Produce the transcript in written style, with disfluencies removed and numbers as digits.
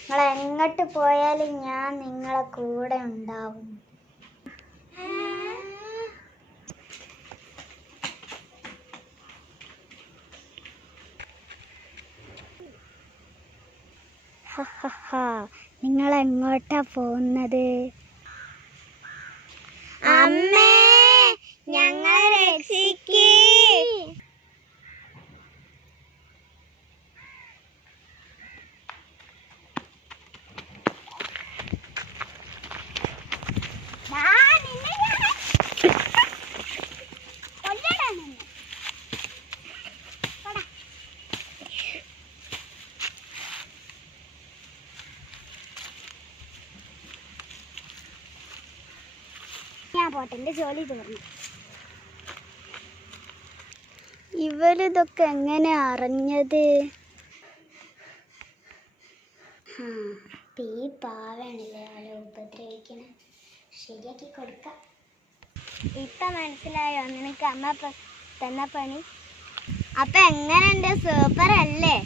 നിങ്ങൾ എങ്ങോട്ട് പോയാലും ഞാൻ നിങ്ങളെ കൂടെ ഉണ്ടാവും. നിങ്ങൾ എങ്ങോട്ടാ പോകുന്നത്? അമ്മേ, ഞങ്ങൾ രക്ഷിക്കേ. ഞാൻ പോട്ടെ, എൻ്റെ ജോലി തീർന്നു. ഇവരിതൊക്കെ എങ്ങനെ അറിഞ്ഞത്? ഈ പാവാണല്ലേ അവരെ ഉപദ്രവിക്കണേ. ശരിയാക്കി കൊടുക്കാം. ഇപ്പൊ മനസ്സിലായോ നിനക്ക് അമ്മ തന്ന പണി? അപ്പൊ എങ്ങനെയുണ്ട്? സൂപ്പർ അല്ലേ?